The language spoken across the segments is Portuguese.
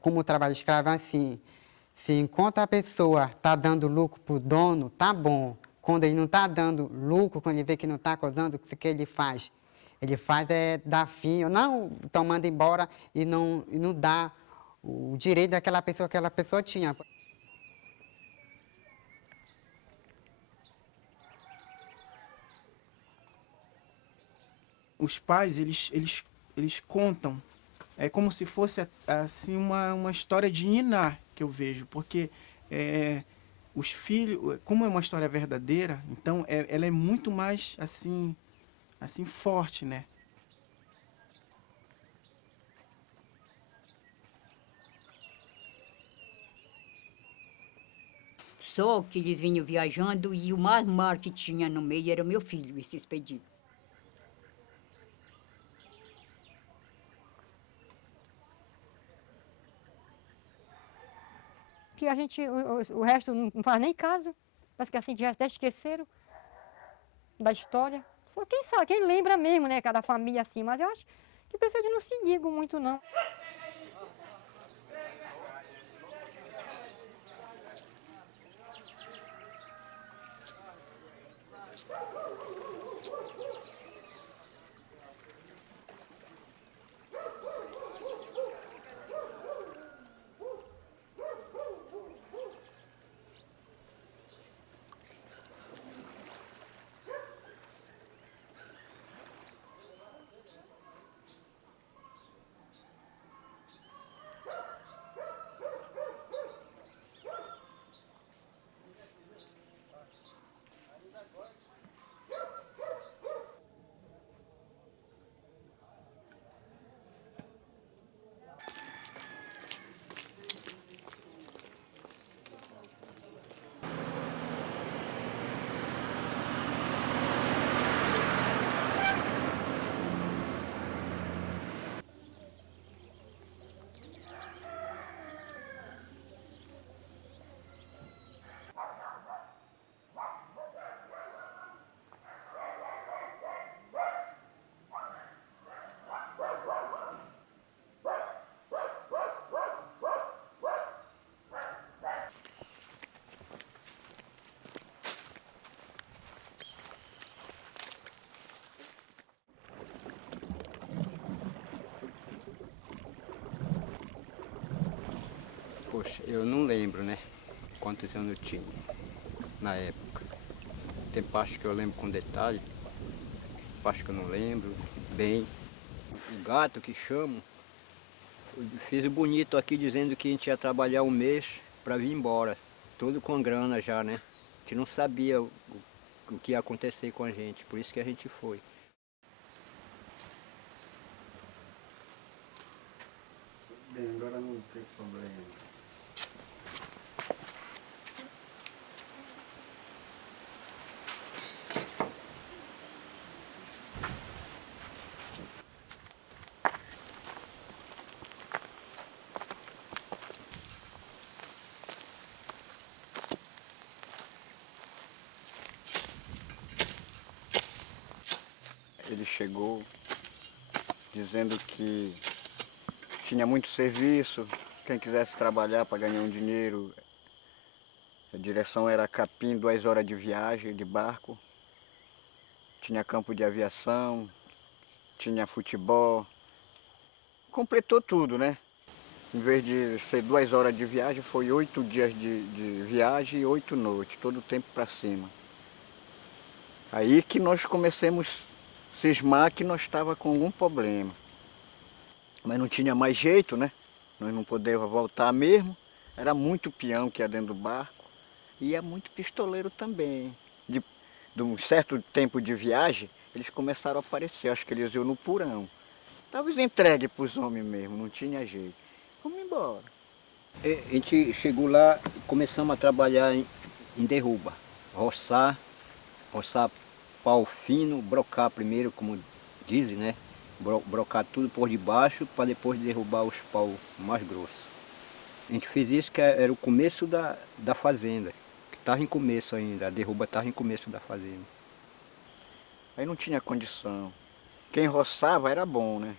como o trabalho escravo é assim, se enquanto a pessoa está dando lucro para o dono, tá bom. Quando ele não está dando lucro, quando ele vê que não está causando, o que ele faz? Ele faz é dar fim, ou não, então manda embora e não dá o direito daquela pessoa que aquela pessoa tinha. Os pais, eles contam, é como se fosse assim uma história de ninar que eu vejo, porque é, os filhos, como é uma história verdadeira, então ela é muito mais assim forte, né? Só que eles vinham viajando e o mais mar que tinha no meio era meu filho, esse expedito. Que a gente, o resto não faz nem caso. Parece que assim já até esqueceram da história. Só quem sabe, quem lembra mesmo, né, cada família assim. Mas eu acho que pessoas não se ligam muito, não. Poxa, eu não lembro, né? Quantos anos eu tinha na época. Tem parte que eu lembro com detalhe, parte que eu não lembro bem. O gato que chamo, eu fiz o bonito aqui dizendo que a gente ia trabalhar um mês para vir embora. Tudo com grana já, né? A gente não sabia o que ia acontecer com a gente, por isso que a gente foi. Bem, agora não tem problema. Ele chegou dizendo que tinha muito serviço, quem quisesse trabalhar para ganhar um dinheiro, a direção era Capim, 2 horas de viagem de barco, tinha campo de aviação, tinha futebol, completou tudo, né? Em vez de ser 2 horas de viagem, foi 8 dias de viagem e 8 noites, todo o tempo para cima. Aí que nós começamos a cismar que nós estava com algum problema. Mas não tinha mais jeito, né? Nós não podíamos voltar mesmo. Era muito peão que ia dentro do barco. E ia muito pistoleiro também. De um certo tempo de viagem, eles começaram a aparecer. Acho que eles iam no porão. Talvez entregue para os homens mesmo, não tinha jeito. Vamos embora. A gente chegou lá e começamos a trabalhar em derruba. Roçar pau fino, brocar primeiro, como dizem, né? Brocar tudo por debaixo para depois derrubar os pau mais grossos. A gente fez isso que era o começo da fazenda, que estava em começo ainda, a derruba estava em começo da fazenda. Aí não tinha condição. Quem roçava era bom, né?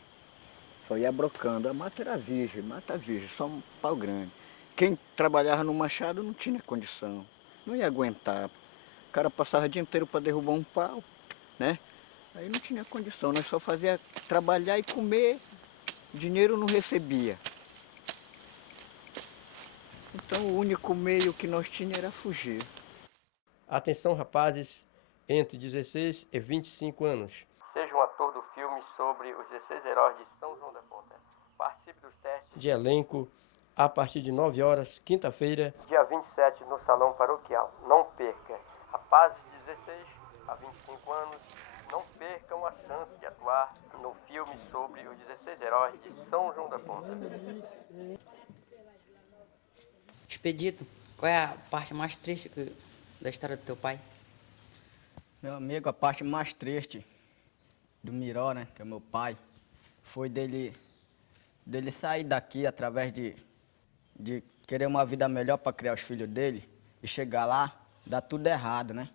só ia brocando. A mata era virgem, mata virgem, só um pau grande. Quem trabalhava no machado não tinha condição, não ia aguentar. O cara passava o dia inteiro para derrubar um pau, né? Aí não tinha condição, nós só fazia trabalhar e comer, dinheiro não recebia. Então o único meio que nós tínhamos era fugir. Atenção, rapazes entre 16 e 25 anos. Seja um ator do filme sobre os 16 heróis de São João da Ponta. Participe dos testes de elenco a partir de 9 horas, quinta-feira, dia 27, no Salão Paroquial. Não perca. Rapazes de 16 a 25 anos, não percam a chance de atuar no filme sobre os 16 heróis de São João da Ponta. Expedito, qual é a parte mais triste da história do teu pai? Meu amigo, a parte mais triste do Miró, né, que é meu pai, foi dele sair daqui através de querer uma vida melhor para criar os filhos dele e chegar lá, dar tudo errado, né?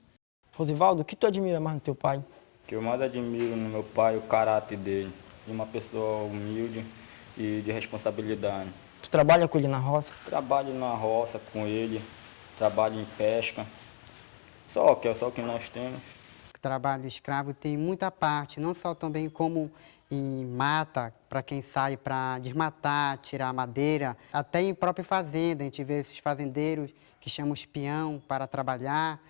Rosivaldo, o que tu admira mais no teu pai? O que eu mais admiro no meu pai é o caráter dele, de uma pessoa humilde e de responsabilidade. Tu trabalha com ele na roça? Trabalho na roça com ele, trabalho em pesca, só o que nós temos. O trabalho escravo tem muita parte, não só também como em mata, para quem sai para desmatar, tirar madeira, até em própria fazenda, a gente vê esses fazendeiros que chamam os peão para trabalhar.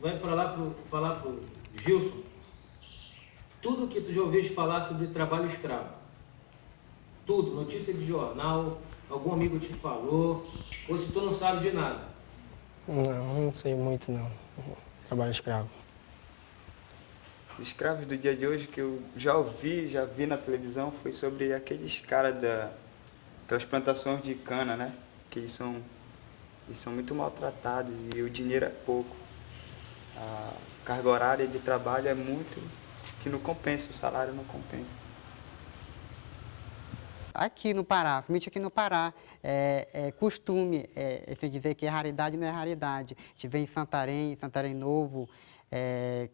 Vai para lá falar pro Gilson tudo o que tu já ouviste falar sobre trabalho escravo. Tudo, notícia de jornal, algum amigo te falou, ou se tu não sabe de nada. Não sei muito não, trabalho escravo. Os escravos do dia de hoje que eu já vi na televisão, foi sobre aqueles caras das plantações de cana, né? Que eles são muito maltratados e o dinheiro é pouco. A carga horária de trabalho é muito, que não compensa, o salário não compensa. Aqui no Pará, principalmente aqui no Pará, é costume se dizer que raridade não é raridade. A gente vê em Santarém Novo,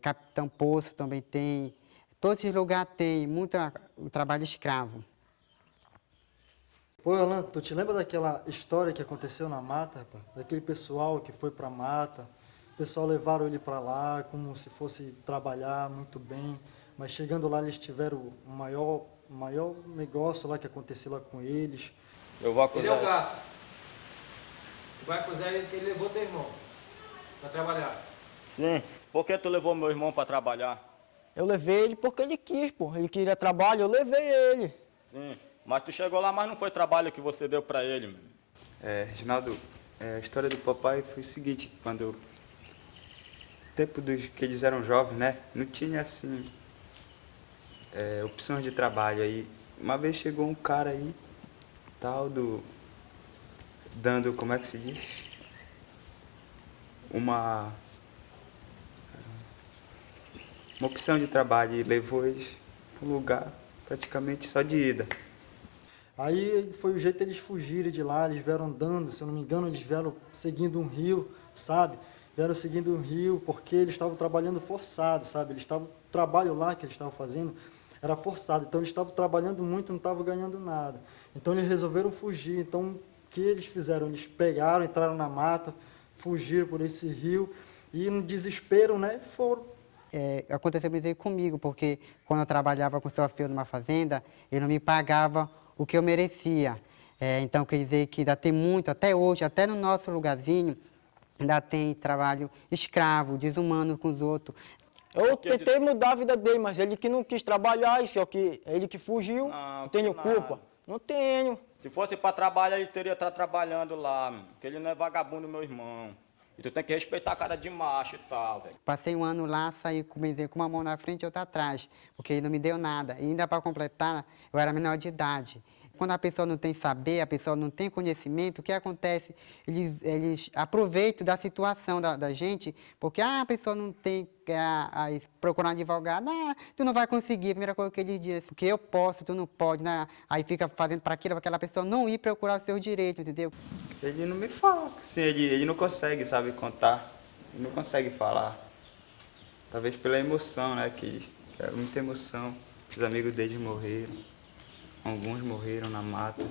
Capitão Poço também tem. Todos esses lugares tem muito o trabalho escravo. Pô, Yolanda, tu te lembra daquela história que aconteceu na mata, rapaz? Daquele pessoal que foi pra mata, o pessoal levaram ele para lá como se fosse trabalhar muito bem, mas chegando lá eles tiveram o maior negócio lá que aconteceu lá com eles. Eu vou acusar. Ele é o gato. Tu vai acusar ele que ele levou teu irmão para trabalhar. Sim, por que tu levou meu irmão para trabalhar? Eu levei ele porque ele quis, pô. Ele queria trabalho, eu levei ele. Sim, mas tu chegou lá, mas não foi trabalho que você deu para ele, mano. Reginaldo, a história do papai foi o seguinte, quando tempo que eles eram jovens, né? Não tinha assim opções de trabalho. Aí uma vez chegou um cara aí, dando, como é que se diz? Uma opção de trabalho e levou eles para um lugar praticamente só de ida. Aí foi o jeito deles fugirem de lá, eles vieram andando, se eu não me engano, eles vieram seguindo um rio, sabe? Vieram seguindo um rio porque eles estavam trabalhando forçado, sabe? O trabalho lá que eles estavam fazendo era forçado, então eles estavam trabalhando muito, não estavam ganhando nada. Então eles resolveram fugir, então o que eles fizeram? Eles pegaram, entraram na mata, fugiram por esse rio e no desespero, né, foram. Aconteceu mesmo comigo, porque quando eu trabalhava com o seu filho numa fazenda, ele não me pagava o que eu merecia. Então, quer dizer que ainda tem muito, até hoje, até no nosso lugarzinho, ainda tem trabalho escravo, desumano com os outros. Eu tentei mudar a vida dele, mas ele que não quis trabalhar, isso é ele que fugiu, não tenho culpa. Não tenho. Se fosse para trabalhar, ele teria estar trabalhando lá, porque ele não é vagabundo, meu irmão. E tu tem que respeitar a cara de macho e tal, velho. Passei um ano lá, saí com uma mão na frente e outra atrás, porque ele não me deu nada. E ainda para completar, eu era menor de idade. Quando a pessoa não tem saber, a pessoa não tem conhecimento, o que acontece? Eles aproveitam da situação da gente, porque a pessoa não tem procurar um advogado, tu não vai conseguir, a primeira coisa que ele diz, porque eu posso, tu não pode, né? Aí fica fazendo para aquela pessoa não ir procurar os seus direitos, entendeu? Ele não me fala, assim, ele não consegue, sabe, contar, ele não consegue falar. Talvez pela emoção, né, que é muita emoção, os amigos dele morreram. Alguns morreram na mata.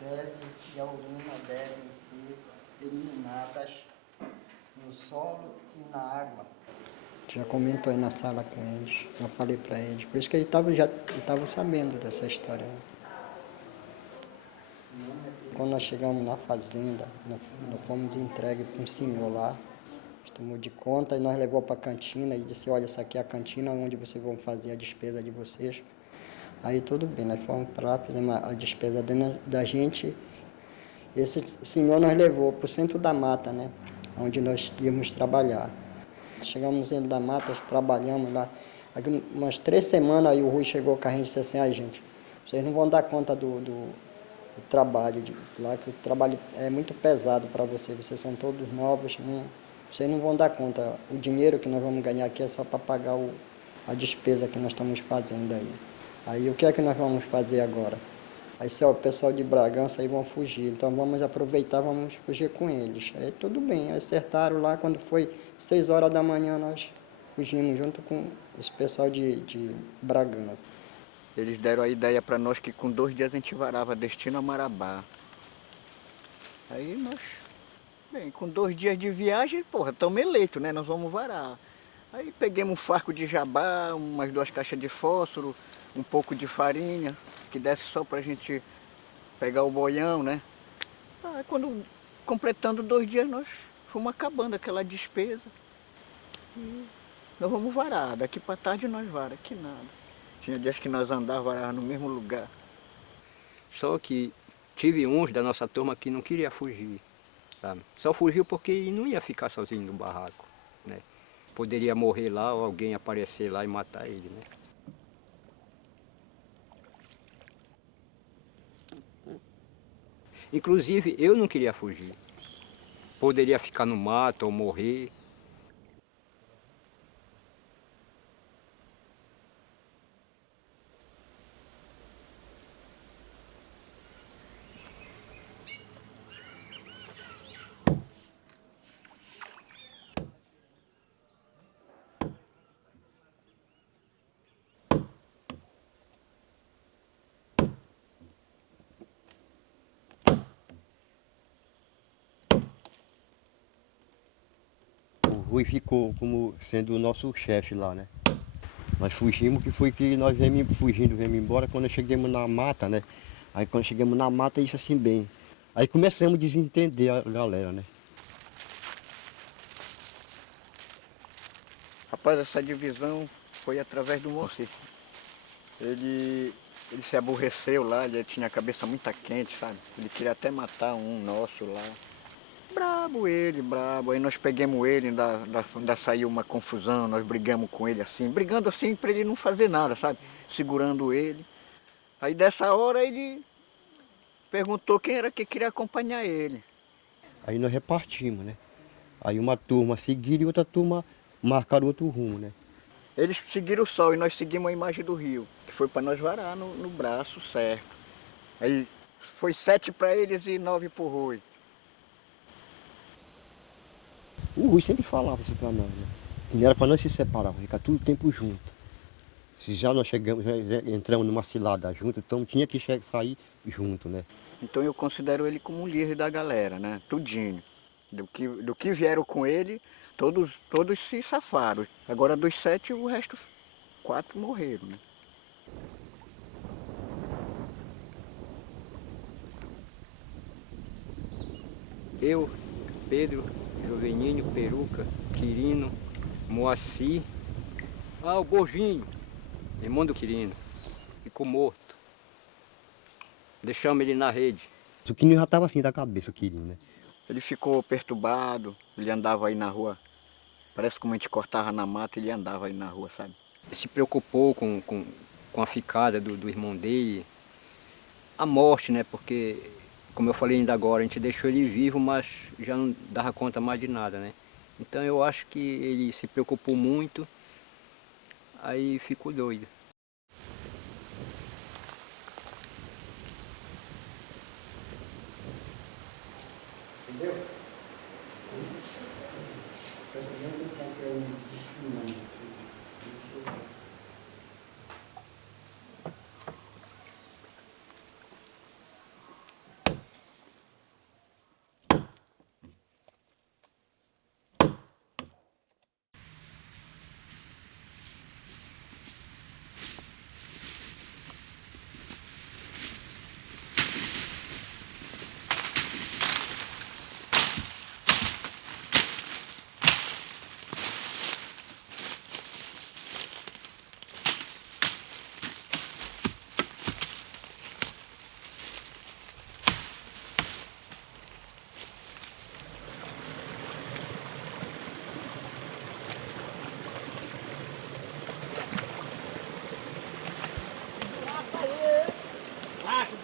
Fezes e a urina devem ser eliminadas no solo e na água. Já comentou aí na sala com eles, já falei para eles. Por isso que eles estavam sabendo dessa história. Quando nós chegamos na fazenda, nós fomos entregues para um senhor lá, tomou de conta e nós levou para a cantina e disse, olha, essa aqui é a cantina onde vocês vão fazer a despesa de vocês. Aí tudo bem, nós fomos para lá, fizemos a despesa da gente. Esse senhor nos levou para o centro da mata, né, onde nós íamos trabalhar. Chegamos no centro da mata, trabalhamos lá. Aqui, umas 3 semanas, aí o Rui chegou com a gente e disse assim, gente, vocês não vão dar conta do trabalho lá, que o trabalho é muito pesado para vocês são todos novos, vocês não vão dar conta. O dinheiro que nós vamos ganhar aqui é só para pagar a despesa que nós estamos fazendo aí. Aí o que é que nós vamos fazer agora? Aí o pessoal de Bragança aí vão fugir, então vamos aproveitar, vamos fugir com eles. Aí tudo bem, aí acertaram lá, quando foi 6 horas da manhã nós fugimos junto com esse pessoal de Bragança. Eles deram a ideia para nós que com 2 dias a gente varava destino a Marabá. Aí nós, bem, com 2 dias de viagem, porra, estamos eleitos, né? Nós vamos varar. Aí peguemos um farco de jabá, umas 2 caixas de fósforo, um pouco de farinha, que desse só para a gente pegar o boião, né? Aí quando, completando 2 dias, nós fomos acabando aquela despesa. E nós vamos varar, daqui para tarde nós vara, que nada. Tinha dias que nós varávamos no mesmo lugar. Só que tive uns da nossa turma que não queria fugir, sabe? Só fugiu porque não ia ficar sozinho no barraco, né? Poderia morrer lá ou alguém aparecer lá e matar ele, né? Inclusive, eu não queria fugir. Poderia ficar no mato ou morrer. Rui ficou como sendo o nosso chefe lá, né? Nós fugimos, que foi que nós viemos embora quando nós chegamos na mata, né? Aí quando chegamos na mata, isso assim bem. Aí começamos a desentender a galera, né? Rapaz, essa divisão foi através do moço. Ele se aborreceu lá, ele tinha a cabeça muito quente, sabe? Ele queria até matar um nosso lá. Brabo ele, brabo. Aí nós pegamos ele, ainda saiu uma confusão, nós brigamos com ele assim, brigando assim para ele não fazer nada, sabe? Segurando ele. Aí dessa hora ele perguntou quem era que queria acompanhar ele. Aí nós repartimos, né? Aí uma turma seguiu e outra turma marcaram outro rumo, né? Eles seguiram o sol e nós seguimos a imagem do rio, que foi para nós varar no braço certo. Aí foi 7 para eles e 9 para o Rui. O Rui sempre falava isso para nós, né? Que não era para nós se separar, ficar todo o tempo junto. Se já nós chegamos, já entramos numa cilada junto, então tinha que sair junto, né? Então eu considero ele como um líder da galera, né? Tudinho. Do que vieram com ele, todos se safaram. Agora dos 7, o resto 4 morreram, né? Eu, Pedro, Joveninho, Peruca, Quirino, Moacir, o Borginho, irmão do Quirino, ficou morto. Deixamos ele na rede. O Quirino já estava assim da cabeça, o Quirino, né? Ele ficou perturbado, ele andava aí na rua, parece como a gente cortava na mata, ele andava aí na rua, sabe? Ele se preocupou com a ficada do irmão dele, a morte, né? Porque como eu falei ainda agora, a gente deixou ele vivo, mas já não dava conta mais de nada, né? Então eu acho que ele se preocupou muito, aí ficou doido. Entendeu?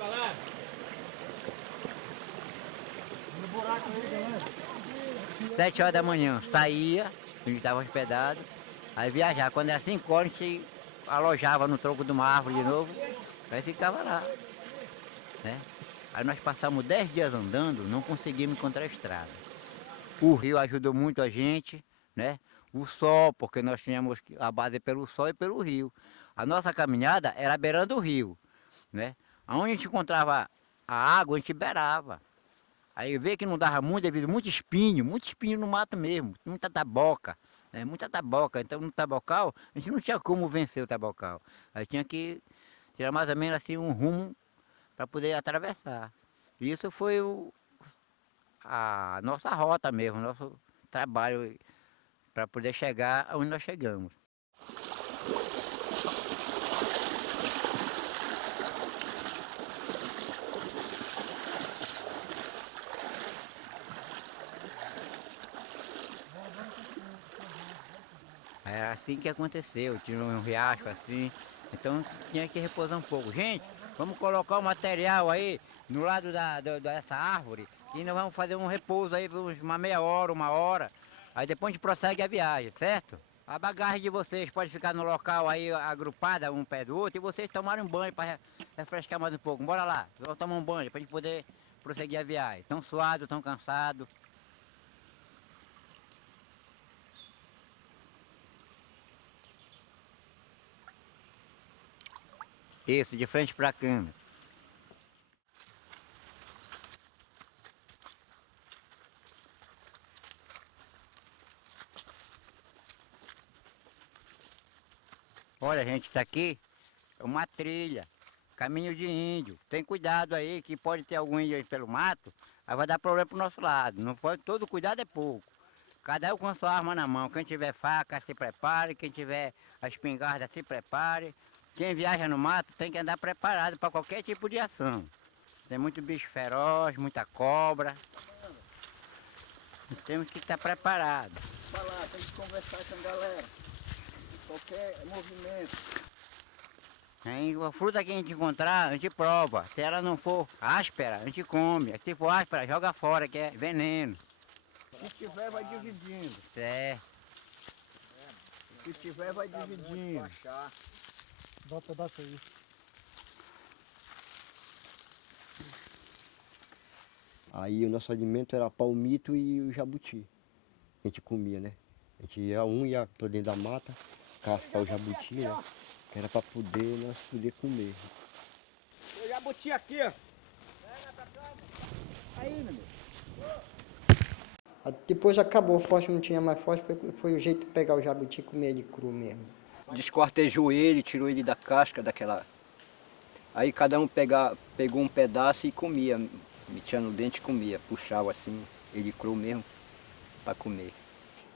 galera. 7 horas da manhã, saía, a gente estava hospedado, aí viajava. Quando era 5 horas, a gente alojava no tronco de uma árvore de novo, aí ficava lá, né? Aí nós passamos 10 dias andando, não conseguimos encontrar a estrada. O rio ajudou muito a gente, né? O sol, porque nós tínhamos a base pelo sol e pelo rio. A nossa caminhada era beirando o rio, né? Onde a gente encontrava a água, a gente beirava. Aí vê que não dava muito, devido a muito espinho no mato mesmo, muita taboca, né? Muita taboca. Então no tabocal, a gente não tinha como vencer o tabocal. Aí tinha que tirar mais ou menos assim um rumo para poder atravessar. Isso foi a nossa rota mesmo, nosso trabalho para poder chegar onde nós chegamos. Era assim que aconteceu, tinha um riacho assim, então tinha que repousar um pouco. Gente, vamos colocar o material aí no lado dessa árvore e nós vamos fazer um repouso aí por uma meia hora, 1 hora. Aí depois a gente prossegue a viagem, certo? A bagagem de vocês pode ficar no local aí agrupada um pé do outro e vocês tomarem um banho para refrescar mais um pouco. Bora lá, vamos tomar um banho para a gente poder prosseguir a viagem. Tão suado, tão cansado. Isso, de frente para a câmera. Olha, gente, isso aqui é uma trilha, caminho de índio. Tem cuidado aí, que pode ter algum índio aí pelo mato, aí vai dar problema pro nosso lado. Não pode, todo cuidado é pouco. Cada um com a sua arma na mão. Quem tiver faca, se prepare. Quem tiver a espingarda, se prepare. Quem viaja no mato tem que andar preparado para qualquer tipo de ação. Tem muito bicho feroz, muita cobra. Temos que estar preparados. Falar, tem que conversar com a galera. Qualquer movimento. Aí, a fruta que a gente encontrar, a gente prova. Se ela não for áspera, a gente come. Se for áspera, joga fora, que é veneno. Se tiver, vai dividindo. Certo. Se tiver, vai dividindo. Dá um pedaço aí. Aí o nosso alimento era palmito e o jabuti. A gente comia, né? A gente ia para dentro da mata, caçar o jabuti, né? Que era para nós poder comer. O jabuti aqui, ó. Aí, meu Deus. Depois acabou o fósforo, não tinha mais fósforo, foi o jeito de pegar o jabuti e comer ele cru mesmo. Desquartejou ele, tirou ele da casca daquela... Aí cada um pegou um pedaço e comia, metia no dente e comia, puxava assim, ele cru mesmo, para comer.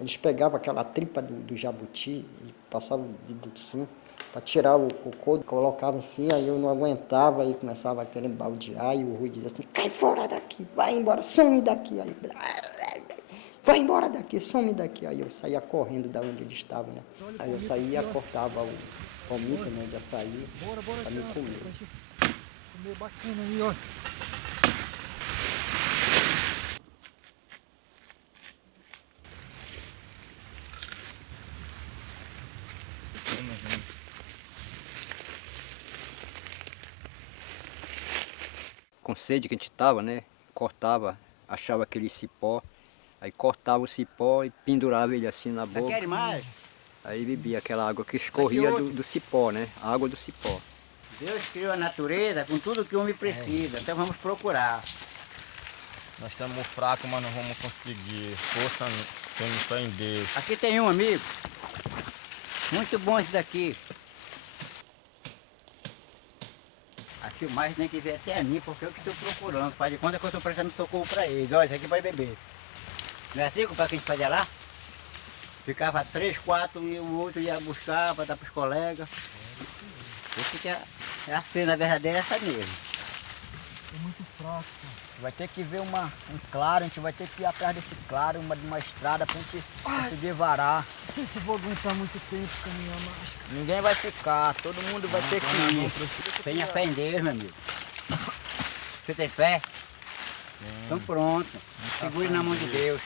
Eles pegavam aquela tripa do jabuti e passavam o dedo assim, para tirar o cocô, colocavam assim, aí eu não aguentava, aí começava a querer baldear, e o Rui dizia assim, cai fora daqui, vai embora, some daqui. Aí, vai embora daqui, some daqui. Aí eu saía correndo da onde ele estava, né? Aí eu saía, cortava o palmito, né, de açaí, para me comer. Comer bacana aí, ó. com sede que a gente estava, né? Cortava, achava aquele cipó, aí cortava o cipó e pendurava ele assim na boca. Querem mais? Aí bebia aquela água que escorria do cipó, né? A água do cipó. Deus criou a natureza com tudo que o homem precisa, então vamos procurar. Nós estamos fracos, mas não vamos conseguir. Força, temos fé em Deus. Aqui tem um amigo, muito bom esse daqui. A filmagem tem que ver até a mim, porque eu que estou procurando. Faz de conta que eu estou prestando socorro para eles. Olha, isso aqui pode beber. Não é assim, compadre, que a gente fazia lá? Ficava 3, 4 e o outro ia buscar para dar para os colegas. Esse que é a cena verdadeira, essa mesmo. É muito fraco. Vai ter que ver um claro, a gente vai ter que ir atrás desse claro, uma estrada pra gente conseguir varar. Não sei se vou aguentar muito tempo caminhar mais. Ninguém vai ficar, todo mundo vai ter que ir. Tenha fé em Deus, meu amigo. Você tem fé? Então pronto. Segure na mão de Deus.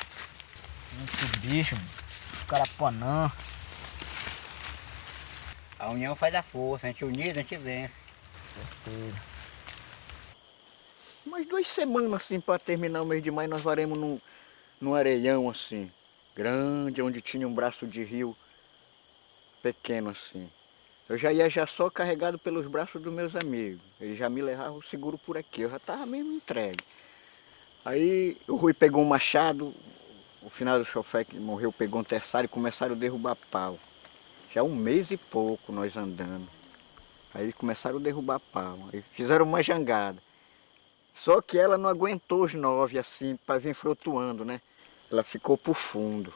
Muito bicho, carapanã. A união faz a força, a gente unido, a gente vence. Certeza. Umas 2 semanas assim para terminar o mês de maio nós varemos num areião assim, grande, onde tinha um braço de rio pequeno assim. Eu já ia só carregado pelos braços dos meus amigos. Eles já me levavam seguro por aqui, eu já estava mesmo entregue. Aí o Rui pegou um machado, o final do chofé que morreu pegou um terçário e começaram a derrubar pau. Já 1 mês e pouco nós andando. Aí eles começaram a derrubar pau, aí fizeram uma jangada. Só que ela não aguentou os 9 assim, para vir flutuando, né? Ela ficou por fundo,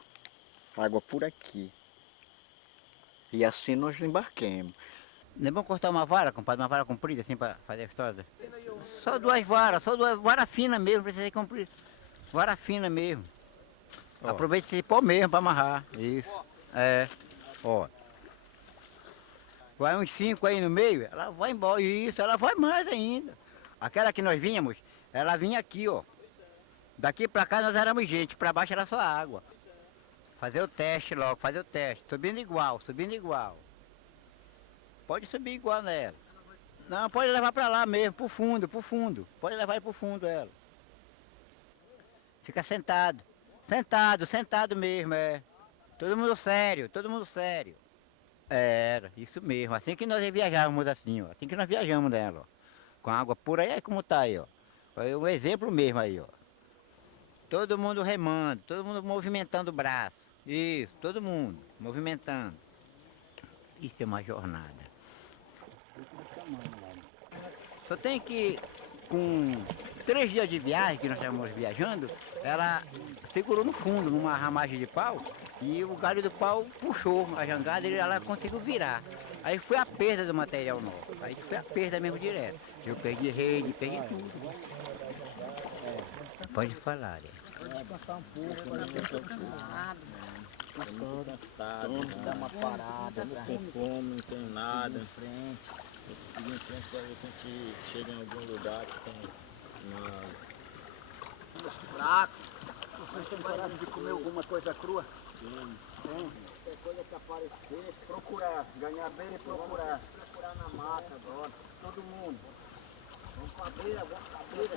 água por aqui. E assim nós embarquemos. Não é bom cortar uma vara, compadre, uma vara comprida assim para fazer a história? Só 2 varas, vara fina mesmo, não precisa ser comprida. Vara fina mesmo. Aproveite esse pó mesmo para amarrar. Isso. É. Ó. Vai uns 5 aí no meio, ela vai embora. Isso, ela vai mais ainda. Aquela que nós vínhamos, ela vinha aqui, ó. Daqui pra cá nós éramos gente, pra baixo era só água. Fazer o teste logo, fazer o teste. Subindo igual, subindo igual. Pode subir igual nela. Não, pode levar pra lá mesmo, pro fundo, pro fundo. Pode levar pro fundo ela. Fica sentado. Sentado, sentado mesmo, é. Todo mundo sério, todo mundo sério. Era, isso mesmo. Assim que nós viajávamos assim, ó. Assim que nós viajamos nela, ó. Com água pura aí, como tá aí, ó. Foi um exemplo mesmo aí, ó. Todo mundo remando, todo mundo movimentando o braço. Isso, todo mundo movimentando. Isso é uma jornada. Só tem que, com 3 dias de viagem, que nós estávamos viajando, ela segurou no fundo, numa ramagem de pau, e o galho do pau puxou a jangada e ela conseguiu virar. Aí foi a perda do material novo, aí foi a perda mesmo direto. Eu perdi rede, perdi tudo. Pode falar, Descansar um pouco, né? Estou cansado. Cansado, Dá uma parada, não tem fome, não tem nada. Em frente. Seguir em frente para ver se a gente chega em algum lugar que tem nada. Estamos fracos. Vocês têm coragem de comer alguma coisa crua? Sim. Tem. Tem coisa que aparecer, procurar, ganhar bem e procurar. Procurar na mata agora, todo mundo. Vamos pra beira, vamos pra beira.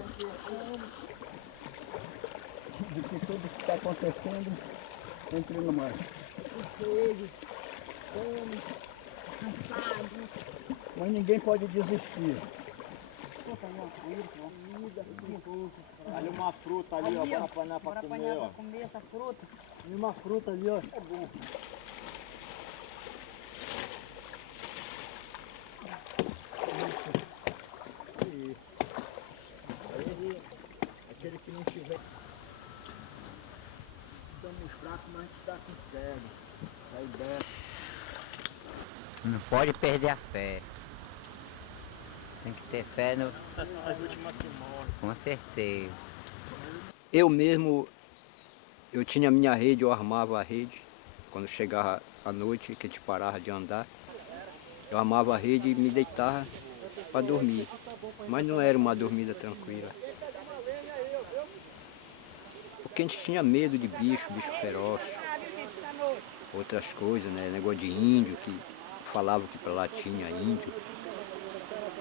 De que tudo que está acontecendo entre nós. Com sede, fome, cansado. Mas ninguém pode desistir. Ali uma fruta ali, ó, bora apanhar para comer, ó. Comer essa fruta. E uma fruta ali, ó. É bom. Aí, aquele que não tiver. Estamos fracos, mas a gente está com cego. Aí desce. Não pode perder a fé. Tem que ter fé no. As últimas que morrem. Com certeza. Eu mesmo, eu tinha a minha rede, eu armava a rede. Quando chegava à noite, que a gente parava de andar, eu armava a rede e me deitava para dormir. Mas não era uma dormida tranquila. Porque a gente tinha medo de bicho feroz. Outras coisas, né? Negócio de índio, que falava que para lá tinha índio.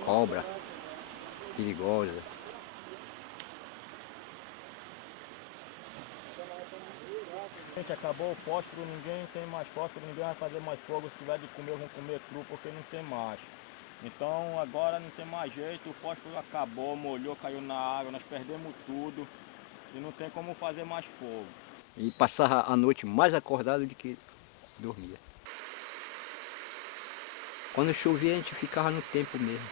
Cobra perigosa. Gente, acabou o fósforo, ninguém tem mais fósforo, ninguém vai fazer mais fogo. Se tiver de comer, vão comer cru, porque não tem mais. Então agora não tem mais jeito, o fósforo acabou, molhou, caiu na água, nós perdemos tudo e não tem como fazer mais fogo. E passava a noite mais acordado do que dormia. Quando chovia a gente ficava no tempo mesmo.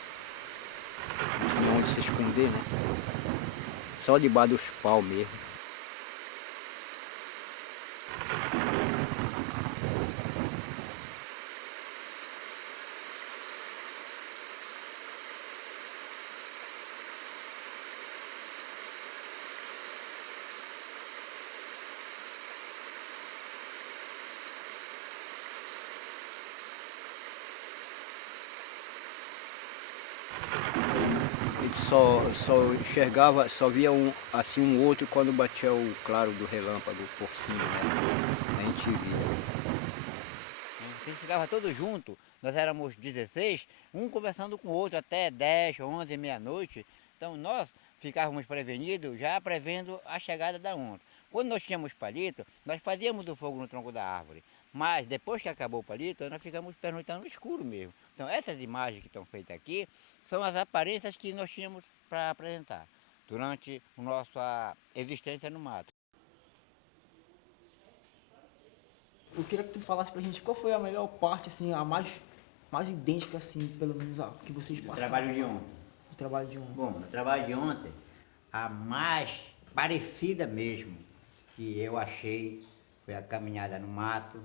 Não tinha onde se esconder, né? Só debaixo dos pau mesmo. Só enxergava, só via assim um outro quando batia o claro do relâmpago por cima, né? A gente via. A gente ficava todos juntos, nós éramos 16, um conversando com o outro até 10, 11, meia-noite. Então nós ficávamos prevenidos, já prevendo a chegada da onda. Quando nós tínhamos palito, nós fazíamos o fogo no tronco da árvore. Mas depois que acabou o palito, nós ficamos pernoitando no escuro mesmo. Então essas imagens que estão feitas aqui são as aparências que nós tínhamos para apresentar durante a nossa existência no mato. Eu queria que tu falasse pra gente qual foi a melhor parte, assim, a mais idêntica, assim, pelo menos a que vocês passaram. O trabalho de ontem. O trabalho de ontem. Bom, no trabalho de ontem, a mais parecida mesmo que eu achei foi a caminhada no mato,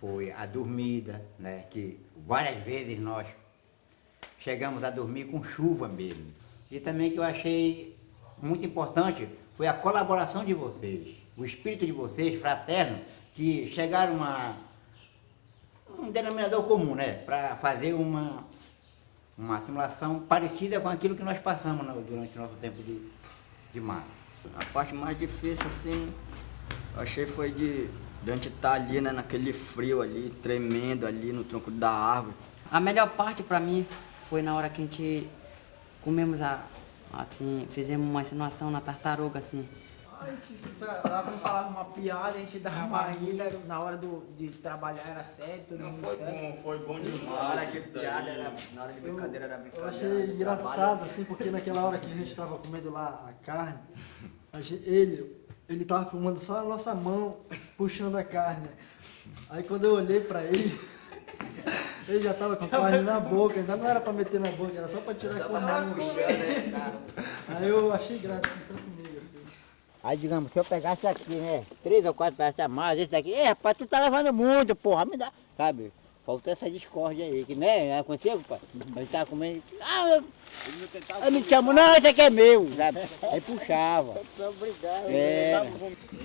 foi a dormida, né? Que várias vezes nós chegamos a dormir com chuva mesmo. E também que eu achei muito importante foi a colaboração de vocês, o espírito de vocês, fraterno, que chegaram a um denominador comum, né? Para fazer uma simulação parecida com aquilo que nós passamos durante o nosso tempo de mar. A parte mais difícil, assim, eu achei foi de a gente estar ali, né, naquele frio ali, tremendo ali no tronco da árvore. A melhor parte para mim foi na hora que a gente comemos assim, fizemos uma insinuação na tartaruga, assim. A gente falava uma piada, a gente dava uma rida, na hora de trabalhar era sério, todo mundo sério. Foi bom demais. Na hora de piada, na hora de brincadeira era brincadeira. Eu achei engraçado, assim, porque naquela hora que a gente estava comendo lá a carne, ele estava filmando só a nossa mão, puxando a carne. Aí quando eu olhei para ele, ele já estava com a carne na boca, ainda não era para meter na boca, era só para tirar com a mão. Aí eu achei graça, assim, só comigo, assim. Aí, digamos, se eu pegasse aqui, né, 3 ou 4 peças a mais, esse daqui, rapaz, tu tá levando muito, porra, me dá, sabe? Faltou essa discórdia aí, que né, aconteceu, pai? A gente tava comendo, eu me chamo, não, esse aqui é meu, sabe? Aí puxava. Obrigado.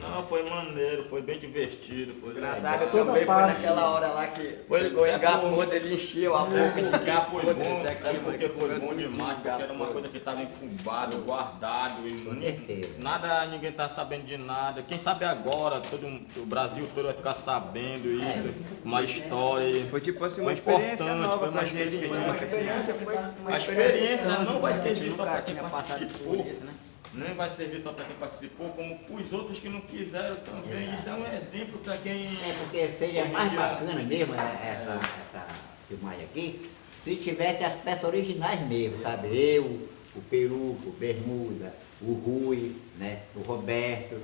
Não, foi maneiro, foi bem divertido, foi engraçado também foi naquela hora lá que chegou em Gafoda, ele encheu a boca de Gafoda. Porque foi bom demais, porque era uma coisa que estava incubado, guardado, e nada, ninguém tá sabendo de nada. Quem sabe agora, o Brasil todo vai ficar sabendo isso, uma história. Foi tipo assim, uma experiência importante, nova foi uma pra gente. experiência. A experiência não vai servir só para quem participou. Não vai servir só para quem participou, como para os outros que não quiseram também. Isso é um exemplo para quem... Porque seria mais bacana mesmo essa filmagem aqui, se tivesse as peças originais mesmo, sabe? Eu, o Peruco, o Bermuda, o Rui, né? O Roberto,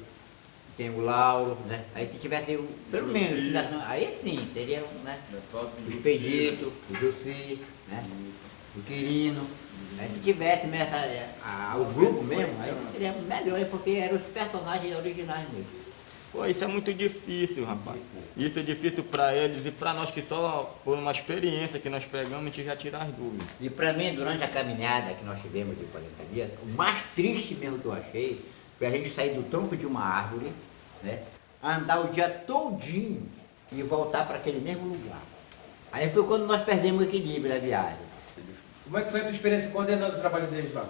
tem o Lauro, né? Aí se tivesse, pelo menos, aí sim, teria, né? O Expedito, o Jussi, né? O Quirino. Se tivesse mesmo o grupo mesmo, aí seria melhor, porque eram os personagens originais mesmo. Pô, isso é muito difícil, rapaz. Isso é difícil para eles e para nós que só por uma experiência que nós pegamos, a gente já tira as dúvidas. E para mim, durante a caminhada que nós tivemos de 40 dias, o mais triste mesmo que eu achei foi a gente sair do tronco de uma árvore, né, andar o dia todinho e voltar para aquele mesmo lugar. Aí foi quando nós perdemos o equilíbrio da viagem. Como é que foi a tua experiência coordenando o trabalho deles lá?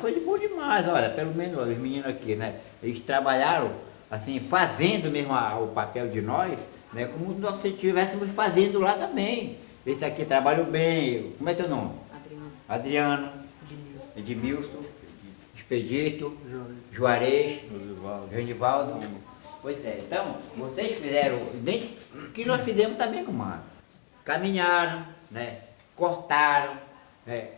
Foi de bom demais, olha, pelo menos os meninos aqui, né? Eles trabalharam, assim, fazendo mesmo o papel de nós, né? Como nós estivéssemos fazendo lá também. Esse aqui trabalhou bem, como é teu nome? Adriano. Edmilson. Expedito. Juarez. Genivaldo. Pois é, então, vocês fizeram o que nós fizemos também com o mato. Caminharam, né? Cortaram, né?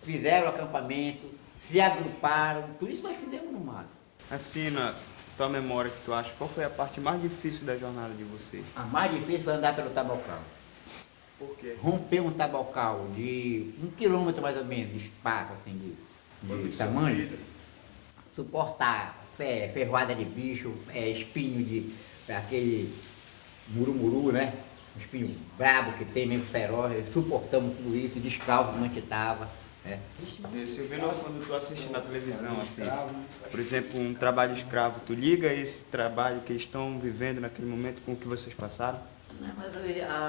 Fizeram acampamento, se agruparam, tudo isso nós fizemos no mato. Assim, na tua memória que tu acha, qual foi a parte mais difícil da jornada de vocês? A mais difícil foi andar pelo tabocal. Por quê? Romper um tabocal de 1 quilômetro mais ou menos de espaço, assim, de tamanho. Suportar ferroada de bicho, espinho de aquele murumuru, né? Um espinho brabo que tem mesmo feroz. Suportamos tudo isso, descalço como a gente estava. Silvino, quando tu assiste na televisão, assim, por exemplo, um trabalho escravo, tu liga esse trabalho que eles estão vivendo naquele momento com o que vocês passaram? Não, mas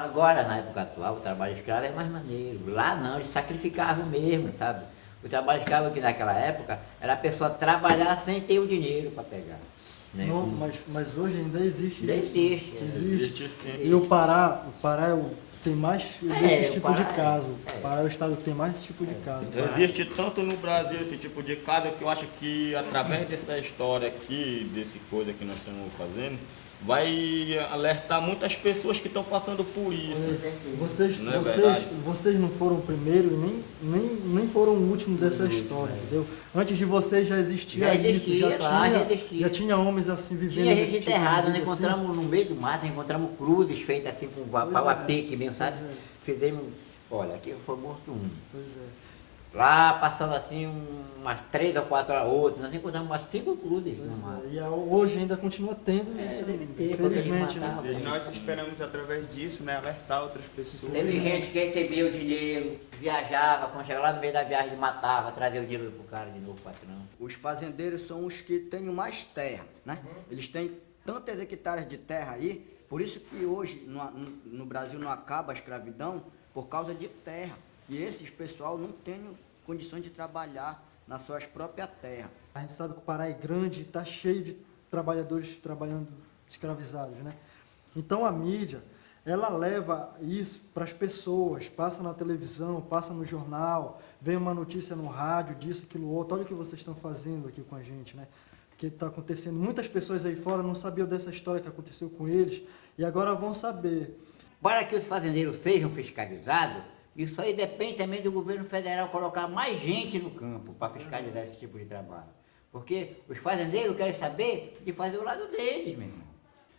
agora, na época atual, o trabalho escravo é mais maneiro. Lá não, eles sacrificavam mesmo, sabe? O trabalho escravo aqui naquela época era a pessoa trabalhar sem ter o dinheiro para pegar. Né? Não, mas hoje ainda existe ainda isso. Existe. Sim. E o Pará tem mais desse tipo de caso. O Pará é o estado que tem mais esse tipo de caso. Existe tanto no Brasil esse tipo de caso que eu acho que através dessa história aqui, desse coisa que nós estamos fazendo, vai alertar muitas pessoas que estão passando por isso. Vocês não foram o primeiro e nem foram o último dessa história, entendeu? Antes de vocês já existia isso, já tinha homens assim vivendo. Tinha gente enterrada, nós encontramos no meio do mato, encontramos cruzes feitas assim com pau a pique mesmo, sabe? Fizemos, olha, aqui foi morto um. Pois é. Lá passando assim umas 3 ou 4 horas outro, nós encontramos umas 5 cruzes no mato. E hoje ainda continua tendo isso, infelizmente. E nós esperamos através disso, né, alertar outras pessoas. Teve gente que recebia o dinheiro, viajava, quando chegava lá no meio da viagem, matava, trazia o dinheiro pro cara de novo, patrão. Os fazendeiros são os que têm mais terra, né? Eles têm tantas hectares de terra aí, por isso que hoje no Brasil não acaba a escravidão por causa de terra. E esses pessoal não têm condições de trabalhar nas suas próprias terras. A gente sabe que o Pará é grande e está cheio de trabalhadores trabalhando escravizados, né? Então a mídia, ela leva isso para as pessoas, passa na televisão, passa no jornal, vem uma notícia no rádio, disso, aquilo, outro. Olha o que vocês estão fazendo aqui com a gente, né? Porque está acontecendo. Muitas pessoas aí fora não sabiam dessa história que aconteceu com eles e agora vão saber. Para que os fazendeiros sejam fiscalizados, isso aí depende também do governo federal colocar mais gente no campo para fiscalizar esse tipo de trabalho. Porque os fazendeiros querem saber de fazer o lado deles, meu irmão.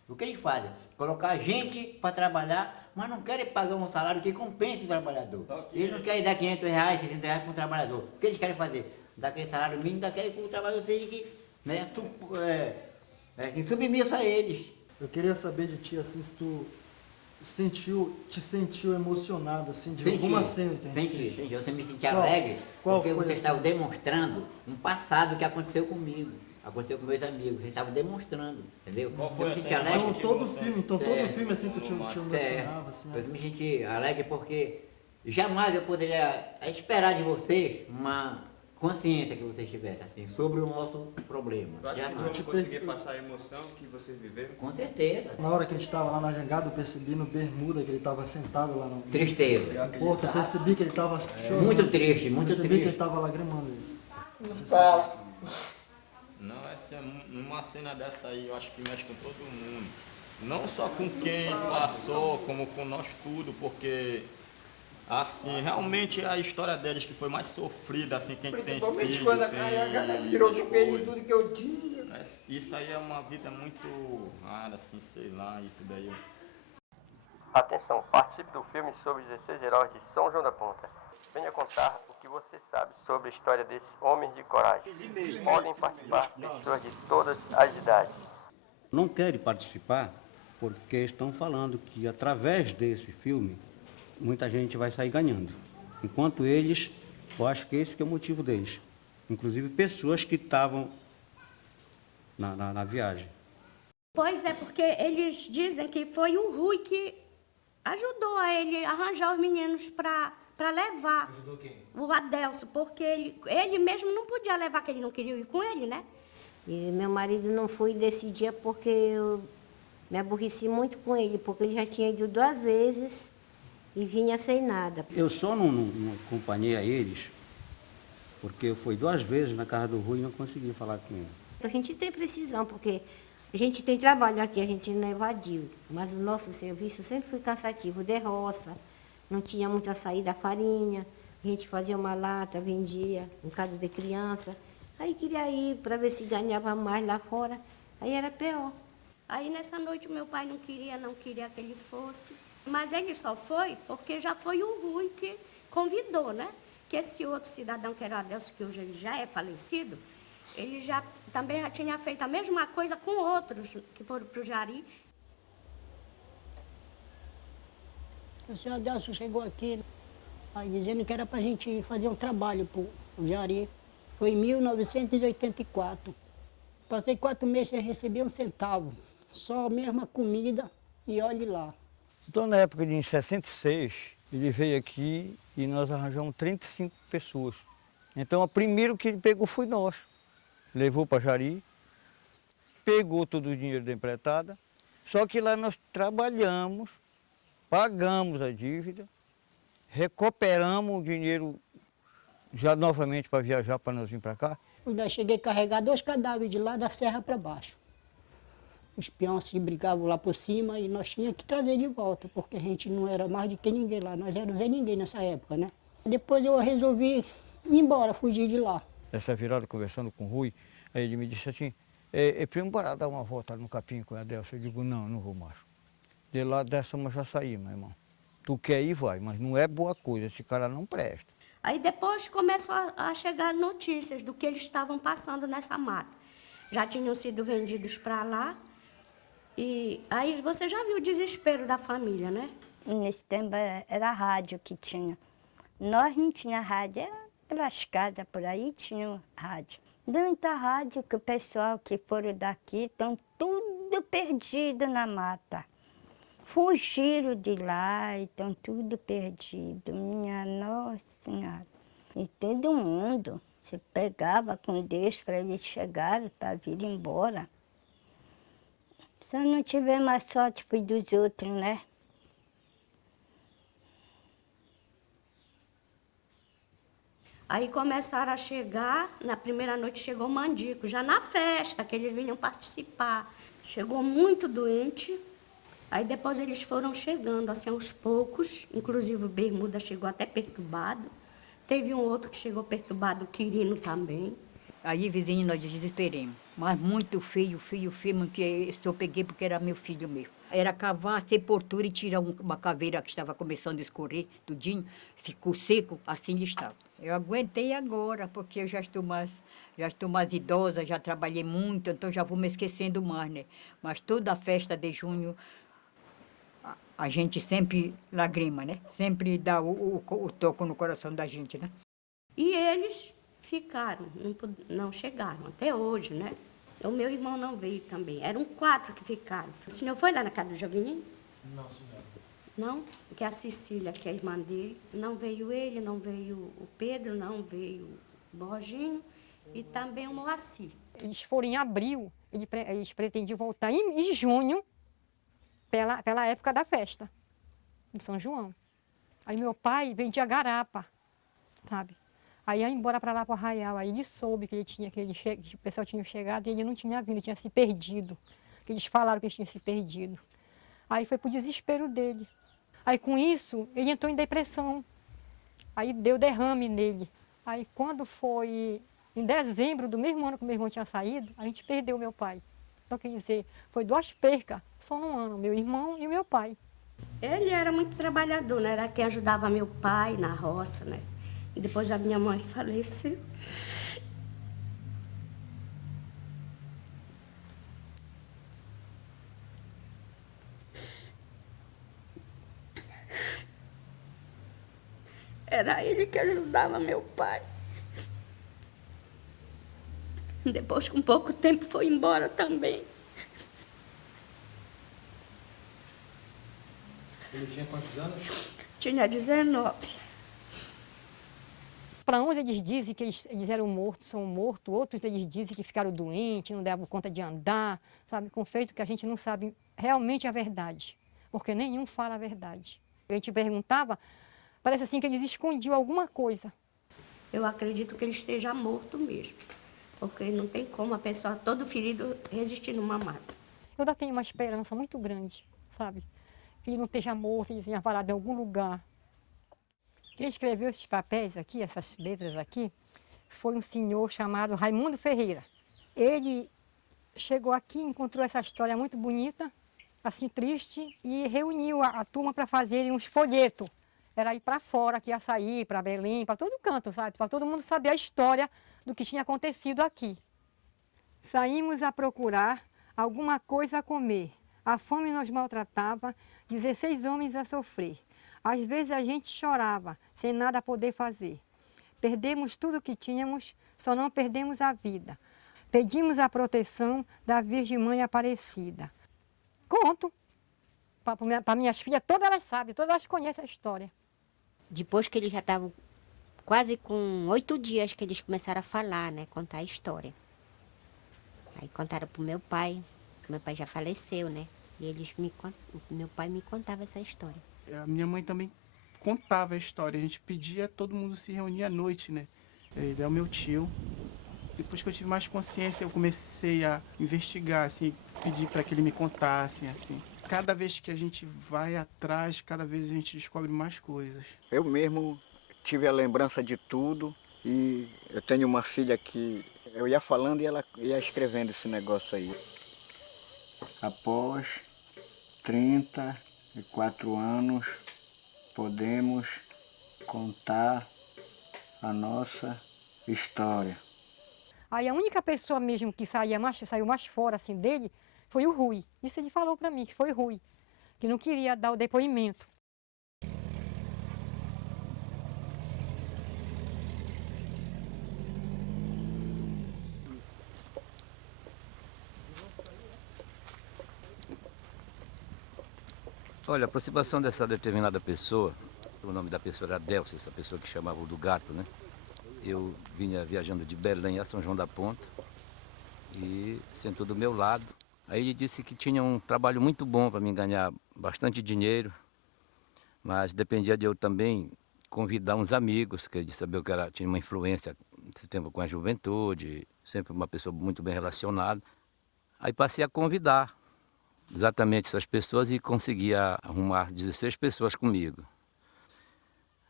O que eles fazem? Colocar gente para trabalhar, mas não querem pagar um salário que compense o trabalhador. Eles não querem dar R$500, R$600 para o trabalhador. O que eles querem fazer? Dar aquele salário mínimo, daquele que o trabalhador fez que submissa a eles. Eu queria saber de ti, assim, se tu te sentiu emocionado, assim, de alguma cena? Senti. Eu me senti alegre, porque você estava demonstrando um passado que aconteceu comigo, aconteceu com meus amigos, você estava demonstrando, entendeu? Qual foi eu me senti alegre. Então, todo filme, assim, que te emocionava, assim. Eu me senti alegre porque jamais eu poderia esperar de vocês uma consciência que vocês tivessem, assim, sobre o nosso problema. Tu acha que vamos conseguir passar a emoção que vocês viveram? Com certeza. Na hora que a gente estava lá na jangada, eu percebi no bermuda que ele estava sentado lá no... Tristeza. Porto, eu percebi que ele estava chorando. Muito triste, muito triste. Percebi que ele estava lagrimando. Não, essa é uma cena dessa aí, eu acho que mexe com todo mundo. Não só com quem passou, como com nós tudo, porque... Assim, realmente a história deles que foi mais sofrida, assim, quem tem filho, principalmente quando a caiaca virou que perdi tudo que eu tinha. Isso aí é uma vida muito rara, assim, sei lá, isso daí. Atenção, participe do filme sobre os 16 heróis de São João da Ponta. Venha contar o que você sabe sobre a história desses homens de coragem. Podem participar pessoas de todas as idades. Não querem participar porque estão falando que através desse filme muita gente vai sair ganhando. Enquanto eles, eu acho que esse que é o motivo deles. Inclusive pessoas que estavam na viagem. Pois é, porque eles dizem que foi o Rui que ajudou a ele arranjar os meninos para levar. Ajudou quem? O Adelso, porque ele mesmo não podia levar, que ele não queria ir com ele, né? E meu marido não foi desse dia porque eu me aborreci muito com ele, porque ele já tinha ido 2 vezes e vinha sem nada. Eu só não acompanhei a eles porque eu fui 2 vezes na casa do Rui e não consegui falar com ele. A gente tem precisão, porque A gente tem trabalho aqui, a gente não evadiu, mas o nosso serviço sempre foi cansativo, de roça, não tinha muita saída da farinha, a gente fazia uma lata, vendia, um bocado de criança, aí queria ir para ver se ganhava mais lá fora, aí era pior. Aí nessa noite o meu pai não queria que ele fosse, mas ele só foi porque já foi o Rui que convidou, né? Que esse outro cidadão que era Adelso, que hoje ele já é falecido, ele também já tinha feito a mesma coisa com outros que foram para o Jari. O senhor Adelso chegou aqui aí, dizendo que era para a gente fazer um trabalho para o Jari. Foi em 1984. Passei 4 meses sem receber um centavo. Só a mesma comida e olhe lá. Então, na época de 66, ele veio aqui e nós arranjamos 35 pessoas. Então, o primeiro que ele pegou foi nós. Levou para Jari, pegou todo o dinheiro da empreitada, só que lá nós trabalhamos, pagamos a dívida, recuperamos o dinheiro já novamente para viajar, para nós vir para cá. Eu cheguei a carregar 2 cadáveres de lá da serra para baixo. Os peões se brigavam lá por cima e nós tínhamos que trazer de volta, porque a gente não era mais do que ninguém lá, nós éramos ninguém nessa época, né? Depois eu resolvi ir embora, fugir de lá. Essa virada, conversando com o Rui, aí ele me disse assim, primo, bora dar uma volta no capim com a Adelso. Eu digo, não vou mais. De lá dessa eu já saí, meu irmão. Tu quer ir, vai, mas não é boa coisa, esse cara não presta. Aí depois começou a chegar notícias do que eles estavam passando nessa mata. Já tinham sido vendidos para lá. E aí você já viu o desespero da família, né? Nesse tempo era a rádio que tinha. Nós não tinha rádio, era pelas casas por aí tinha rádio. Deu muita rádio que o pessoal que foram daqui estão tudo perdido na mata. Fugiram de lá e estão tudo perdido. Minha Nossa Senhora. E todo mundo se pegava com Deus para eles chegarem, para vir embora. Só não tivemos a sorte dos outros, né? Aí começaram a chegar, na primeira noite chegou o Mandico, já na festa, que eles vinham participar. Chegou muito doente, aí depois eles foram chegando, assim, aos poucos, inclusive o Bermuda chegou até perturbado. Teve um outro que chegou perturbado, o Quirino também. Aí, vizinho, nós desesperemos. Mas muito feio, que eu só peguei porque era meu filho mesmo. Era cavar a sepultura e tirar uma caveira que estava começando a escorrer, tudinho, ficou seco, assim ele estava. Eu aguentei agora, porque eu já estou mais idosa, já trabalhei muito, então já vou me esquecendo mais, né? Mas toda a festa de junho, a gente sempre lagrima, né? Sempre dá o toco no coração da gente, né? E eles ficaram, não chegaram até hoje, né? O meu irmão não veio também. Eram 4 que ficaram. O senhor foi lá na casa do Jovininho? Não, senhora. Não? Porque a Cecília, que é a irmã dele, não veio ele, não veio o Pedro, não veio o Borginho e também o Moacir. Eles foram em abril, eles pretendiam voltar em junho, pela época da festa, de São João. Aí meu pai vendia garapa, sabe? Aí ia embora para lá para o Arraial, aí ele soube que o pessoal tinha chegado e ele não tinha vindo, tinha se perdido. Que eles falaram que eles tinham se perdido. Aí foi pro desespero dele. Aí com isso, ele entrou em depressão. Aí deu derrame nele. Aí quando foi em dezembro do mesmo ano que meu irmão tinha saído, a gente perdeu meu pai. Então quer dizer, foi 2 percas só num ano, meu irmão e o meu pai. Ele era muito trabalhador, né? Era quem ajudava meu pai na roça, né? E depois a minha mãe faleceu. Era ele que ajudava meu pai. Depois, com pouco tempo, foi embora também. Ele tinha quantos anos? Tinha 19. Para uns eles dizem que eles eram mortos, são mortos, outros eles dizem que ficaram doentes, não davam conta de andar, sabe? Com feito que a gente não sabe realmente a verdade, porque nenhum fala a verdade. A gente perguntava, parece assim que eles escondiam alguma coisa. Eu acredito que ele esteja morto mesmo, porque não tem como a pessoa todo ferido resistir numa mata. Eu ainda tenho uma esperança muito grande, sabe? Que ele não esteja morto, ele tenha parado em algum lugar. Quem escreveu esses papéis aqui, essas letras aqui, foi um senhor chamado Raimundo Ferreira. Ele chegou aqui, encontrou essa história muito bonita, assim triste, e reuniu a turma para fazerem uns folhetos. Era ir para fora, que ia sair, para Belém, para todo canto, sabe? Para todo mundo saber a história do que tinha acontecido aqui. Saímos a procurar alguma coisa a comer. A fome nos maltratava, 16 homens a sofrer. Às vezes a gente chorava, sem nada poder fazer. Perdemos tudo que tínhamos, só não perdemos a vida. Pedimos a proteção da Virgem Mãe Aparecida. Conto. Para minhas filhas, todas elas sabem, todas elas conhecem a história. Depois que eles já estavam quase com 8 dias que eles começaram a falar, né? Contar a história. Aí contaram pro meu pai já faleceu, né? E meu pai me contava essa história. A minha mãe também contava a história, a gente pedia, todo mundo se reunia à noite, né? Ele é o meu tio. Depois que eu tive mais consciência, eu comecei a investigar, assim, pedir para que ele me contasse, assim. Cada vez que a gente vai atrás, cada vez a gente descobre mais coisas. Eu mesmo tive a lembrança de tudo e eu tenho uma filha que eu ia falando e ela ia escrevendo esse negócio aí. Após 34 anos, podemos contar a nossa história. Aí a única pessoa mesmo que saiu mais fora assim dele foi o Rui. Isso ele falou para mim, que foi o Rui, que não queria dar o depoimento. Olha, a aproximação dessa determinada pessoa, o nome da pessoa era Delcio, essa pessoa que chamava o do gato, né? Eu vinha viajando de Belém a São João da Ponta e sentou do meu lado. Aí ele disse que tinha um trabalho muito bom para mim ganhar bastante dinheiro, mas dependia de eu também convidar uns amigos, que ele sabia que tinha uma influência nesse tempo com a juventude, sempre uma pessoa muito bem relacionada. Aí passei a convidar exatamente essas pessoas e consegui arrumar 16 pessoas comigo.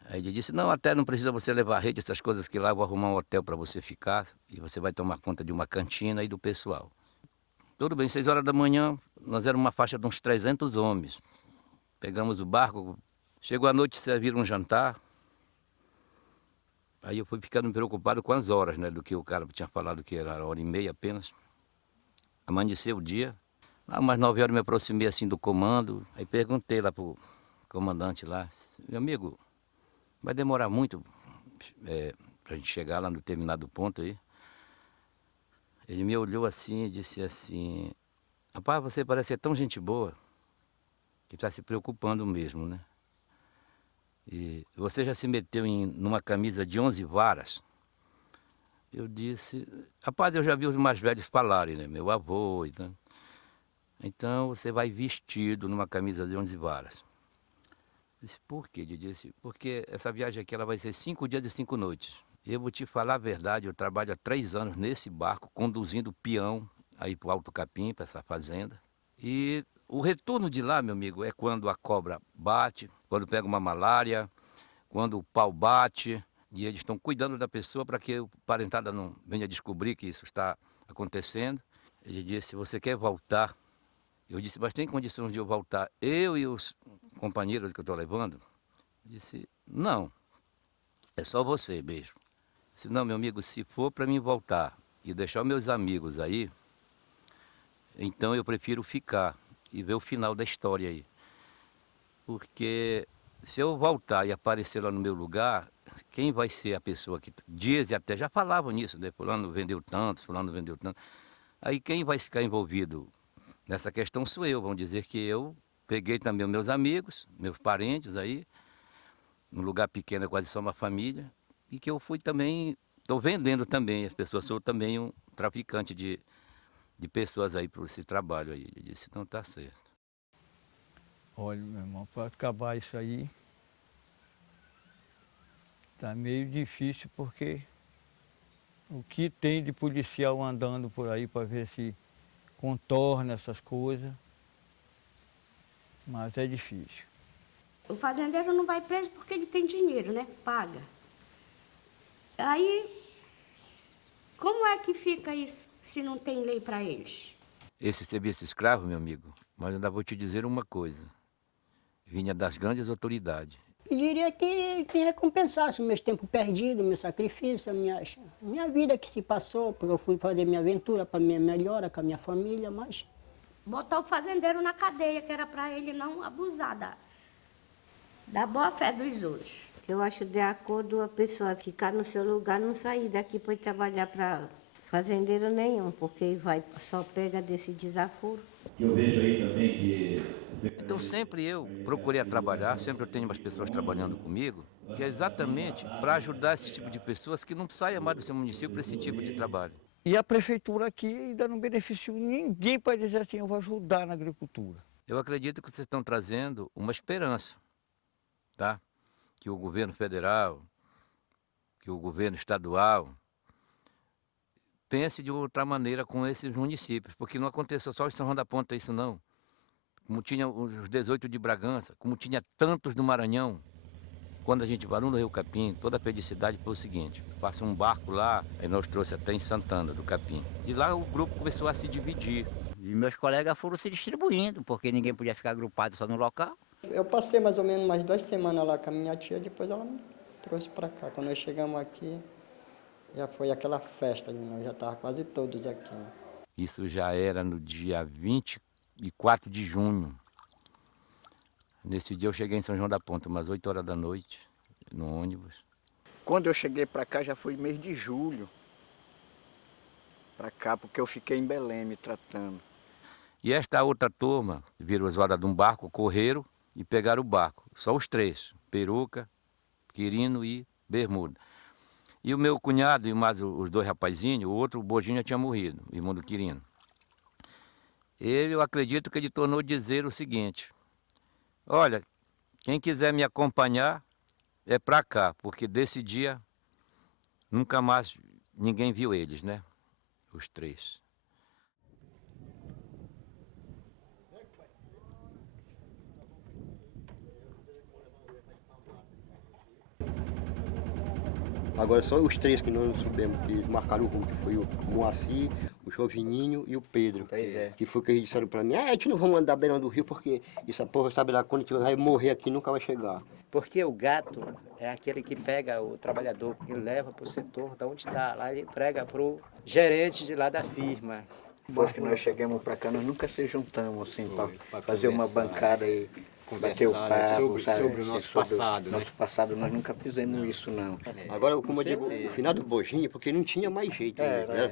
Aí ele disse, não, até não precisa você levar rede, essas coisas que lá eu vou arrumar um hotel para você ficar e você vai tomar conta de uma cantina e do pessoal. Tudo bem, 6 horas da manhã, nós éramos uma faixa de uns 300 homens. Pegamos o barco, chegou a noite, serviram um jantar. Aí eu fui ficando preocupado com as horas, né, do que o cara tinha falado que era 1h30 apenas. Amanheceu o dia. Lá umas 9 horas me aproximei assim do comando, aí perguntei lá pro comandante lá, meu amigo, vai demorar muito pra gente chegar lá no determinado ponto aí? Ele me olhou assim e disse assim, rapaz, você parece ser tão gente boa, que está se preocupando mesmo, né? E você já se meteu numa camisa de 11 varas? Eu disse, rapaz, eu já vi os mais velhos falarem, né? Meu avô e tal. Então você vai vestido numa camisa de 11 varas. Eu disse, por quê? Ele disse, porque essa viagem aqui ela vai ser 5 dias e 5 noites. Eu vou te falar a verdade, eu trabalho há 3 anos nesse barco, conduzindo peão aí para o Alto Capim, para essa fazenda. E o retorno de lá, meu amigo, é quando a cobra bate, quando pega uma malária, quando o pau bate, e eles estão cuidando da pessoa para que a parentada não venha descobrir que isso está acontecendo. Ele disse, você quer voltar? Eu disse, mas tem condições de eu voltar, eu e os companheiros que eu estou levando? Ele disse, não, é só você mesmo. Eu disse, não, meu amigo, se for para mim voltar e deixar meus amigos aí, então eu prefiro ficar e ver o final da história aí. Porque se eu voltar e aparecer lá no meu lugar, quem vai ser a pessoa que diz e até já falavam nisso, né? Fulano vendeu tanto, fulano vendeu tanto. Aí quem vai ficar envolvido nessa questão sou eu. Vão dizer que eu peguei também os meus amigos, meus parentes aí, num lugar pequeno, quase só uma família, e que eu fui também, estou vendendo também, as pessoas, sou também um traficante de pessoas aí para esse trabalho aí. Ele disse, não está certo. Olha, meu irmão, para acabar isso aí, tá meio difícil porque o que tem de policial andando por aí para ver se contorna essas coisas, mas é difícil. O fazendeiro não vai preso porque ele tem dinheiro, né? Paga. Aí, como é que fica isso se não tem lei para eles? Esse serviço escravo, meu amigo, mas ainda vou te dizer uma coisa. Vinha das grandes autoridades. Eu diria que recompensasse meus tempos perdidos, meu sacrifício, a minha vida que se passou, porque eu fui fazer minha aventura para minha melhora com a minha família, mas... Botar o fazendeiro na cadeia, que era para ele não abusar da boa fé dos outros. Eu acho de acordo a pessoa ficar no seu lugar, não sair daqui para ir trabalhar para fazendeiro nenhum, porque só pega desse desaforo. Eu vejo aí também que... Então sempre eu procurei trabalhar, sempre eu tenho umas pessoas trabalhando comigo, que é exatamente para ajudar esse tipo de pessoas que não saiam mais do seu município para esse tipo de trabalho. E a prefeitura aqui ainda não beneficiou ninguém para dizer assim, eu vou ajudar na agricultura. Eu acredito que vocês estão trazendo uma esperança, tá? Que o governo federal, que o governo estadual pense de outra maneira com esses municípios, porque não aconteceu só em São João da Ponta isso não. Como tinha os 18 de Bragança, como tinha tantos do Maranhão. Quando a gente parou no Rio Capim, toda a felicidade foi o seguinte, passa um barco lá, aí nós trouxe até em Santana, do Capim. De lá o grupo começou a se dividir. E meus colegas foram se distribuindo, porque ninguém podia ficar agrupado só no local. Eu passei mais ou menos umas 2 semanas lá com a minha tia, depois ela me trouxe para cá. Quando nós chegamos aqui, já foi aquela festa, nós já estávamos quase todos aqui. Né? Isso já era no dia 24 de junho. Nesse dia eu cheguei em São João da Ponta, umas 8 horas da noite, no ônibus. Quando eu cheguei para cá já foi mês de julho. Para cá, porque eu fiquei em Belém me tratando. E esta outra turma virou as horas de um barco, correram e pegaram o barco. Só os 3, Peruca, Quirino e Bermuda. E o meu cunhado e mais os 2 rapazinhos, o outro, o Bojinho, já tinha morrido, irmão do Quirino. Eu acredito que ele tornou dizer o seguinte, olha, quem quiser me acompanhar é para cá, porque desse dia nunca mais ninguém viu eles, né? Os 3. Agora só os 3 que nós não soubemos que marcaram o rumo, que foi o Moacir, o Jovininho e o Pedro. Que foi o que eles disseram pra mim, a gente não vamos andar beirando do rio porque essa porra sabe lá quando a gente vai morrer aqui nunca vai chegar. Porque o gato é aquele que pega o trabalhador e leva para o setor de onde está, lá ele entrega para o gerente de lá da firma. Depois que nós chegamos para cá, nós nunca se juntamos assim para fazer uma bancada e bater o papo, sobre o nosso passado, né? Nosso passado nós nunca fizemos isso não. Agora, como eu digo, o final do Bojinho, porque não tinha mais jeito, né?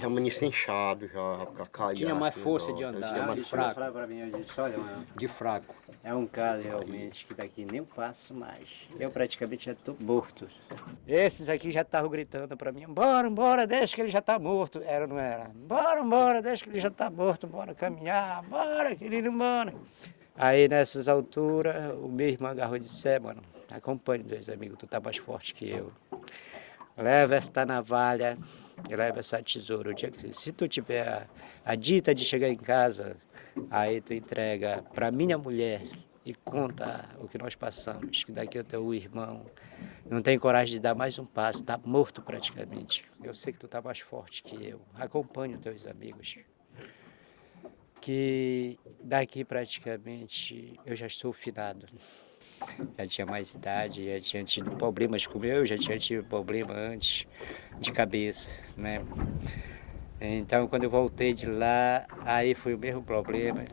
Já amanhecia inchado, já caía. Tinha mais força de andar, tinha mais de fraco. Fala para mim, gente, olha, de fraco. É um caso realmente que daqui nem passo mais. Eu praticamente já estou morto. Esses aqui já estavam gritando para mim, bora, deixa que ele já está morto. Era ou não era? Bora, deixa que ele já está morto, bora caminhar, bora, querido, bora. Aí nessas alturas, o meu irmão agarrou e disse, mano, acompanhe 2 amigos, tu tá mais forte que eu. Leva esta navalha e leva essa tesoura. O dia que, se tu tiver a dita de chegar em casa, aí tu entrega para minha mulher e conta o que nós passamos, que daqui o teu irmão não tem coragem de dar mais um passo, está morto praticamente. Eu sei que tu tá mais forte que eu. Acompanhe os teus amigos. Que daqui praticamente eu já estou finado. Já tinha mais idade, já tinha tido problemas com eu, já tinha tido problema antes de cabeça, né? Então quando eu voltei de lá, aí foi o mesmo problema.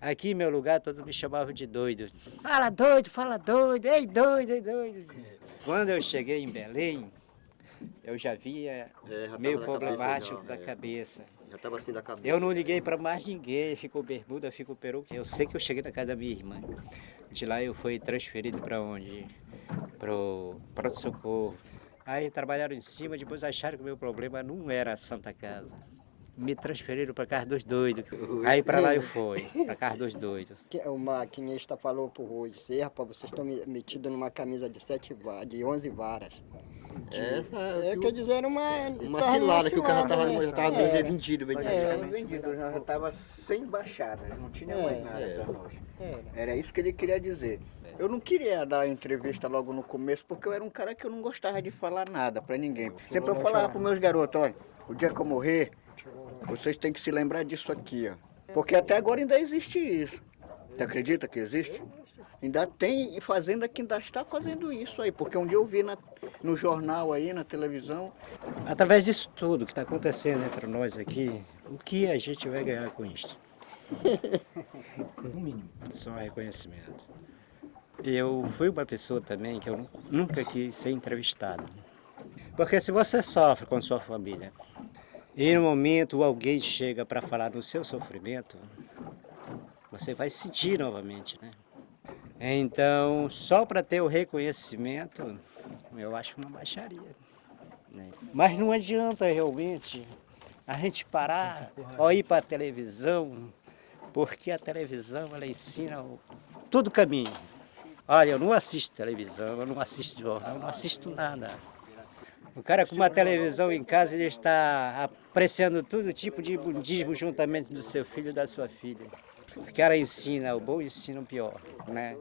Aqui em meu lugar todos me chamavam de doido. Fala doido, ei doido. Quando eu cheguei em Belém, eu já via meio problemático da cabeça. Já estava assim da cabeça. Eu não liguei para mais ninguém, ficou Bermuda, ficou Peru. Eu sei que eu cheguei na casa da minha irmã. De lá eu fui transferido para onde? Pro pronto-socorro. Aí trabalharam em cima, depois acharam que o meu problema não era a Santa Casa. Me transferiram para casa dos doidos. Aí para lá eu fui, para casa dos doidos. O maquinista falou pro Rui, rapaz, vocês estão metidos numa camisa de 11 varas. Quer dizer, era uma cilada que o cara tava é, vendido. Já estava sem baixada, não tinha mais nada para nós. Era isso que ele queria dizer. Eu não queria dar entrevista logo no começo, porque eu era um cara que eu não gostava de falar nada para ninguém. Sempre eu falava para meus garotos, olha, o dia que eu morrer, vocês têm que se lembrar disso aqui, ó. Porque até agora ainda existe isso. Você acredita que existe? Ainda tem fazenda que ainda está fazendo isso aí, porque um dia eu vi no jornal aí, na televisão. Através disso tudo que está acontecendo entre nós aqui, o que a gente vai ganhar com isso? No mínimo. Só reconhecimento. Eu fui uma pessoa também que eu nunca quis ser entrevistado. Porque se você sofre com sua família, e no momento alguém chega para falar do seu sofrimento, você vai sentir novamente, né? Então, só para ter o reconhecimento, eu acho uma baixaria, né? Mas não adianta realmente a gente parar ou ir para a televisão, porque a televisão ela ensina todo o caminho. Olha, eu não assisto televisão, eu não assisto jornal, eu não assisto nada. O cara com uma televisão em casa, ele está apreciando todo tipo de budismo juntamente do seu filho e da sua filha. Porque ela ensina o bom e ensina o pior, né?